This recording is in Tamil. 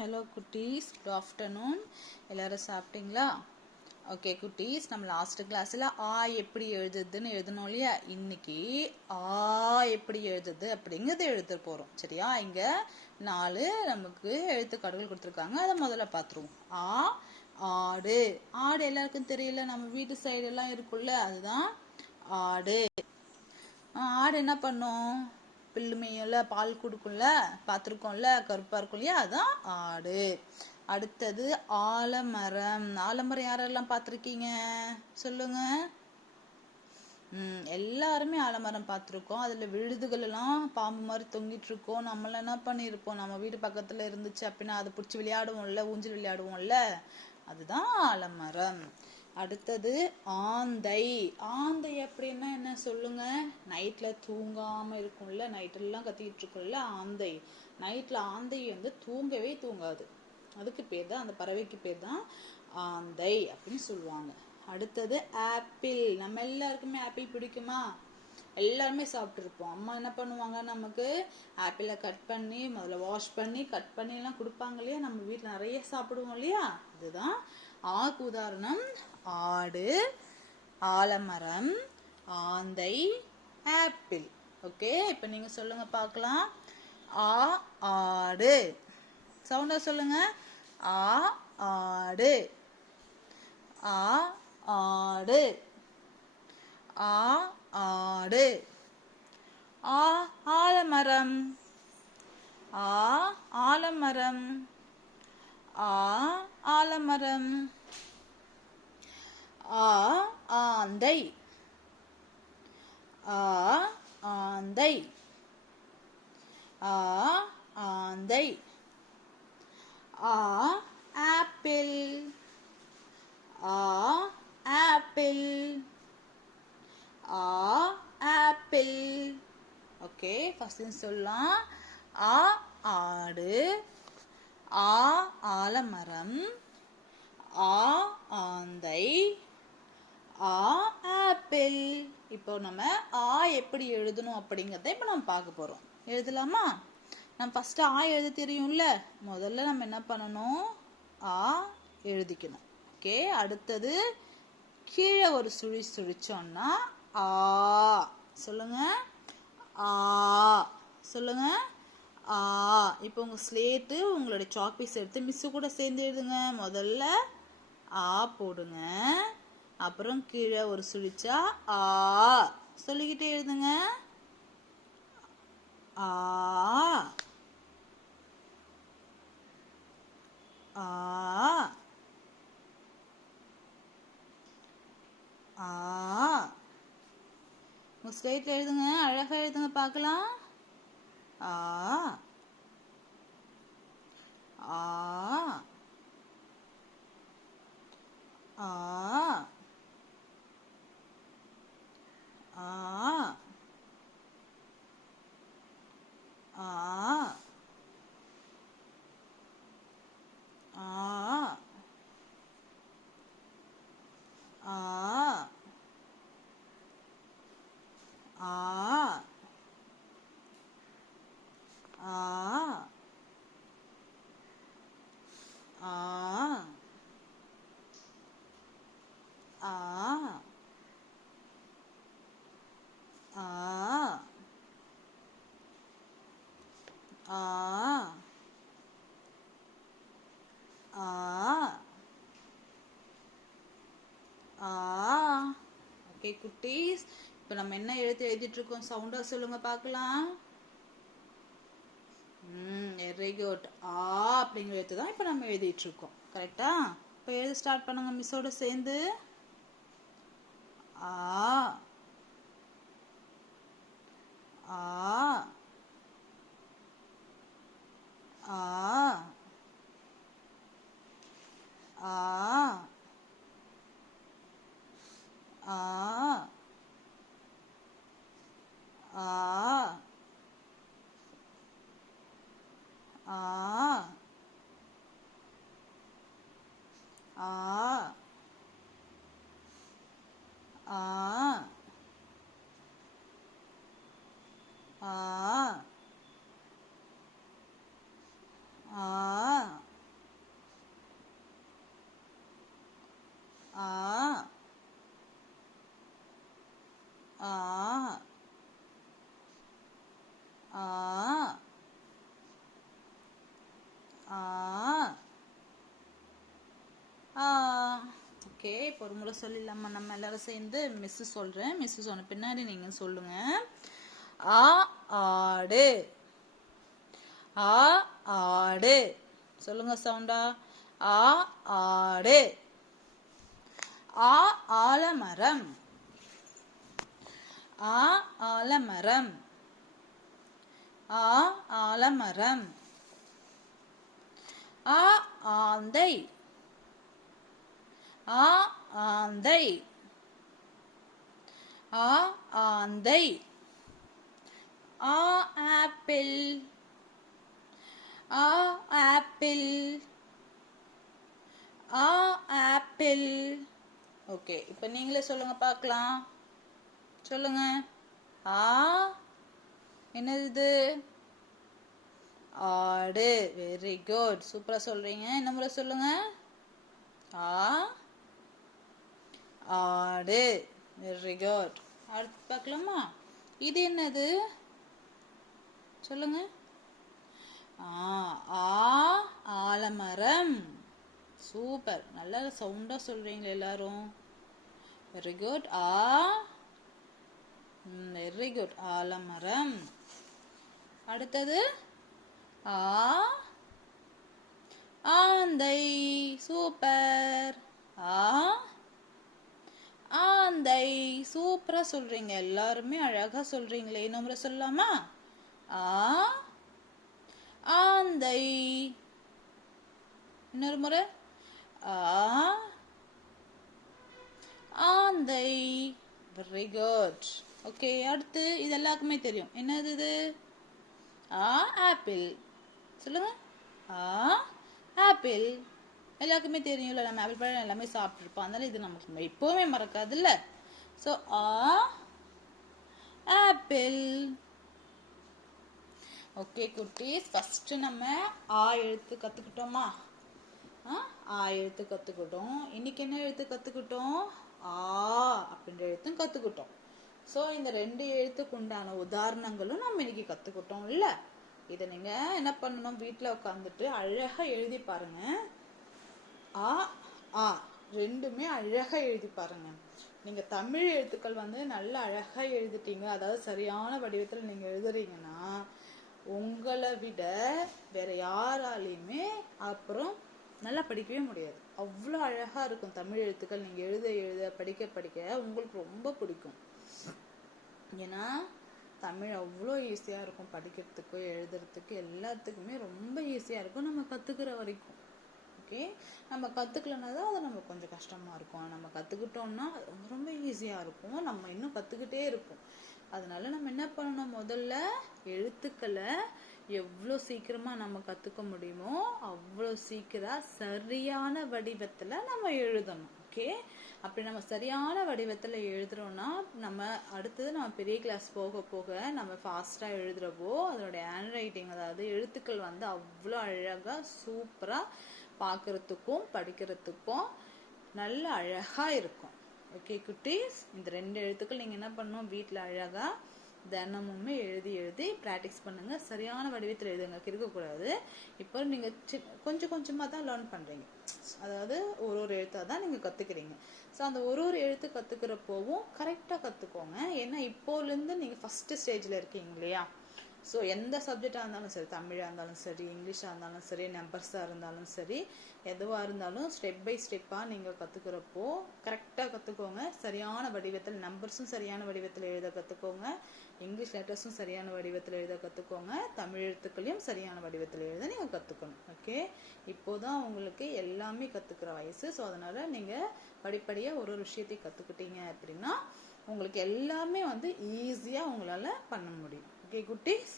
ஹலோ குட்டீஸ், குட் ஆஃப்டர்நூன். எல்லாரும் சாப்பிட்டீங்களா? ஓகே குட்டீஸ், நம்ம லாஸ்ட் கிளாஸில் ஆ எப்படி எழுதுதுன்னு எழுதணும் இல்லையா? இன்னைக்கு ஆ எப்படி எழுதுது அப்படிங்கிறது எழுத போகிறோம். சரியா? இங்கே 4 நமக்கு எழுத்துக்காடுகள் கொடுத்துருக்காங்க. அதை முதல்ல பார்த்துருவோம். ஆடு. ஆடு எல்லாருக்கும் தெரியல, நம்ம வீட்டு சைடெல்லாம் இருக்குல்ல, அதுதான் ஆடு. ஆடு என்ன பண்ணும்? பில்லு மேயும்ல, பால் கொடுக்கும்ல, பார்த்துருக்கோம்ல, கருப்பா இருக்கும் இல்லையா, அதுதான் ஆடு. அடுத்தது ஆலமரம். ஆலமரம் யாரெல்லாம் பார்த்துருக்கீங்க சொல்லுங்க. எல்லாருமே ஆலமரம் பார்த்துருக்கோம். அதுல விழுதுகள் எல்லாம் பாம்பு மாதிரி தொங்கிட்டு இருக்கோம். நம்மள என்ன பண்ணிருப்போம், நம்ம வீடு பக்கத்துல இருந்துச்சு அப்படின்னா அதை பிடிச்சி விளையாடுவோம்ல, ஊஞ்சல் விளையாடுவோம்ல, அதுதான் ஆலமரம். அடுத்தது ஆந்தை. ஆந்தை அப்படின்னா என்ன சொல்லுங்க? நைட்ல தூங்காம இருக்கும்ல, நைட்டெல்லாம் கத்திக்கிட்டு இருக்கும்ல ஆந்தை. நைட்ல ஆந்தை தூங்கவே தூங்காது. அதுக்கு பேர் தான், அந்த பறவைக்கு பேர் தான் ஆந்தை அப்படின்னு சொல்லுவாங்க. அடுத்தது ஆப்பிள். நம்ம எல்லாருக்குமே ஆப்பிள் பிடிக்குமா? எல்லாருமே சாப்பிட்டு இருப்போம். அம்மா என்ன பண்ணுவாங்க, நமக்கு ஆப்பிளை கட் பண்ணி முதல்ல வாஷ் பண்ணி கட் பண்ணி எல்லாம் கொடுப்பாங்க இல்லையா? நம்ம வீட்டில் நிறைய சாப்பிடுவோம் இல்லையா? இதுதான் ஆக்கு உதாரணம் ஆடு, ஆலமரம், ஆந்தை, ஆப்பிள். ஓகே, இப்ப நீங்க சொல்லுங்க பார்க்கலாம். ஆடு. சவுண்டா சொல்லுங்க. ஆடு. ஆடு. ஆடு. ஆலமரம். ஆலமரம். ஆலமரம். ஆந்தை. ஆந்தை. ஆந்தை. Apple. Apple. Apple. Okay, first சொல்லலாம். ஆடு, ஆலமரம், ஆந்தை, ஆப்பிள். இப்போ நம்ம எப்படி எழுதணும் அப்படிங்கறத இப்ப நம்ம பார்க்க போறோம். எழுதலாமா? நம்ம ஃபர்ஸ்ட் எழுத தெரியும்ல, முதல்ல நம்ம என்ன பண்ணணும், எழுதிக்கணும். ஓகே, அடுத்தது கீழே ஒரு சுழி சுழிச்சோம்னா ஆ சொல்லுங்க. சொல்லுங்க. இப்போ உங்க ஸ்லேட்டு, உங்களுடைய சாக் பீஸ் எடுத்து மிஸ் கூட சேர்ந்து எழுதுங்க. முதல்ல போடுங்க, அப்புறம் கீழே ஒரு சுழிச்சா சொல்லிக்கிட்டே எழுதுங்க. உங்க ஸ்லேட்ல எழுதுங்க, அழகா எழுதுங்க பார்க்கலாம். ஆ ஆ ஆ ஆ ஆ ஆ ஆ ஆ ஆ ஆ ஆ ஆ ஆ ஓகே குட்டீஸ், இப்போ நம்ம என்ன எழுதிட்டு இருக்கோம், சவுண்டா சொல்லுங்க பார்க்கலாம். Very good. அப்படிங்கிற எழுத்து தான் இப்போ நம்ம எழுதிட்டு இருக்கோம். கரெக்டா? இப்போ எழுத ஸ்டார்ட் பண்ணுங்க மிஸ்ஸோட சேர்ந்து. ஆ ஆ ஆ ஆ ஆ ஆ ஆ ஆ ஆ ஆ ஆ ஆ. ஓகே, இப்போ ஒரு முறை சொல்லிடலாமா நம்ம எல்லாரும் சேர்ந்து? மிஸ் சொல்றேன், மிஸ் சொன்ன பின்னாடி நீங்க சொல்லுங்க. ஆ ஆடு. ஆ ஆடு. சொல்லுங்க சவுண்டா. ஆ ஆடு. ஆ ஆலமரம். ஆ ஆலமரம். ஆ ஆலமரம். ஆ ஆந்தை. ஆ ஆந்தை. ஆ ஆந்தை. ஆ ஆப்பிள். ஆ ஆப்பிள். ஆ ஆப்பிள். ஓகே, இப்போ நீங்களே சொல்லுங்க பார்க்கலாம். சொல்லுங்க. ஆ என்னது? ஆடு. வெரி குட், சூப்பரா சொல்றீங்க. என்ன முறை சொல்லுங்க. ஆ ஆடு. Very good. அடுத்து பார்க்கலாமா? இது என்னது? சொல்லுங்க. ஆ ஆலமரம். சூப்பர், நல்லா சவுண்டா சொல்றீங்களே எல்லாரும். Very good. வெரி குட், ஆலமரம். அடுத்தது ஆ ஆந்தை. சூப்பர். ஆந்தை. சூப்பரா சொல்றீங்க, எல்லாருமே அழகா சொல்றீங்களே. இன்னொரு சொல்லலாமா? ஆந்தை. இன்னொரு முறை. ஆந்தை. Very good. ஓகே, அடுத்து இது எல்லாருக்குமே தெரியும். என்னது இது? ஆப்பிள். சொல்லுங்க. ஆப்பிள். எல்லாருக்குமே தெரியும்ல, நம்ம ஆப்பிள் பழம் எல்லாமே சாப்பிட்டுருப்போம். அதனால இது நமக்கு எப்பவுமே மறக்காதுல்ல. So apple. ஓகே குட்டீஸ், ஃபர்ஸ்ட் நம்ம ஆ எழுத்து கத்துக்கிட்டோமா? ஆ எழுத்து கத்துக்கிட்டோம். இன்னைக்கு என்ன எழுத்து கத்துக்கிட்டோம்? ஆ அப்படின்ற எழுத்தும் கத்துக்கிட்டோம். ஸோ இந்த 2 எழுத்துக்கு உண்டான உதாரணங்களும் நம்ம இன்னைக்கு கத்துக்கிட்டோம் இல்ல? இதை நீங்க என்ன பண்ணணும், வீட்டில் உட்காந்துட்டு அழகா எழுதி பாருங்க. ஆ ஆ ரெண்டுமே அழகா எழுதி பாருங்க. நீங்க தமிழ் எழுத்துக்கள் வந்து நல்ல அழகா எழுதிட்டீங்க, அதாவது சரியான வடிவத்தில் நீங்க எழுதுறீங்கன்னா உங்களை விட வேற யாராலையுமே அப்புறம் நல்லா படிக்கவே முடியாது. அவ்வளோ அழகா இருக்கும் தமிழ் எழுத்துக்கள். நீங்க எழுத எழுத படிக்க படிக்க உங்களுக்கு ரொம்ப பிடிக்கும். ஏன்னா தமிழ் அவ்வளோ ஈஸியா இருக்கும், படிக்கிறதுக்கு எழுதுறதுக்கு எல்லாத்துக்குமே ரொம்ப ஈஸியா இருக்கும் நம்ம கத்துக்கிற வரைக்கும். ஓகே, நம்ம கத்துக்கலன்னா தான் அது நம்ம கொஞ்சம் கஷ்டமா இருக்கும். நம்ம கத்துக்கிட்டோம்னா ரொம்ப ரொம்ப ஈஸியா இருக்கும். நம்ம இன்னும் கத்துக்கிட்டே இருப்போம். அதனால நம்ம என்ன பண்ணணும், முதல்ல எழுத்துக்களை எவ்வளோ சீக்கிரமா நம்ம கத்துக்க முடியுமோ அவ்வளோ சீக்கிரம் சரியான வடிவத்துல நம்ம எழுதணும். ஓகே, அப்படி நம்ம சரியான வடிவத்துல எழுதுறோம்னா நம்ம அடுத்தது நம்ம பெரிய கிளாஸ் போக போக நம்ம ஃபாஸ்டா எழுதுறப்போ அதனுடைய ஹேண்ட் ரைட்டிங், அதாவது எழுத்துக்கள் வந்து அவ்வளோ அழகா சூப்பரா பார்க்கறதுக்கும் படிக்கிறதுக்கும் நல்ல அழகா இருக்கும். ஓகே குட்டீஸ், இந்த 2 எழுத்துக்கள் நீங்க என்ன பண்ணணும், வீட்டில் அழகா தினமுமே எழுதி எழுதி ப்ராக்டிஸ் பண்ணுங்க. சரியான வடிவத்தில் எழுதுங்க, கிறுக்கக்கூடாது. இப்போ நீங்க கொஞ்சம் கொஞ்சமா தான் லேர்ன் பண்றீங்க, அதாவது ஒரு எழுத்தா தான் நீங்க கத்துக்கிறீங்க. ஸோ அந்த ஒரு எழுத்து கத்துக்கிறப்போவும் கரெக்டா கத்துக்கோங்க. ஏன்னா இப்போலேருந்து நீங்க ஃபர்ஸ்ட் ஸ்டேஜ்ல இருக்கீங்க இல்லையா? ஸோ எந்த சப்ஜெக்டாக இருந்தாலும் சரி, தமிழாக இருந்தாலும் சரி, இங்கிலீஷாக இருந்தாலும் சரி, நம்பர்ஸாக இருந்தாலும் சரி, எதுவாக இருந்தாலும் ஸ்டெப் பை ஸ்டெப்பாக நீங்கள் கற்றுக்கிறப்போ கரெக்டாக கற்றுக்கோங்க. சரியான வடிவத்தில் நம்பர்ஸும் சரியான வடிவத்தில் எழுத கற்றுக்கோங்க, இங்கிலீஷ் லெட்டர்ஸும் சரியான வடிவத்தில் எழுத கற்றுக்கோங்க, தமிழ் எழுத்துக்களையும் சரியான வடிவத்தில் எழுத நீங்கள் கற்றுக்கணும். ஓகே, இப்போதான் உங்களுக்கு எல்லாமே கற்றுக்கிற வயசு. ஸோ அதனால் நீங்கள் படிப்படியாக ஒரு விஷயத்தையும் கற்றுக்கிட்டீங்க அப்படின்னா உங்களுக்கு எல்லாமே வந்து ஈஸியாக உங்களால் பண்ண முடியும். Okay, குட்டீஸ்.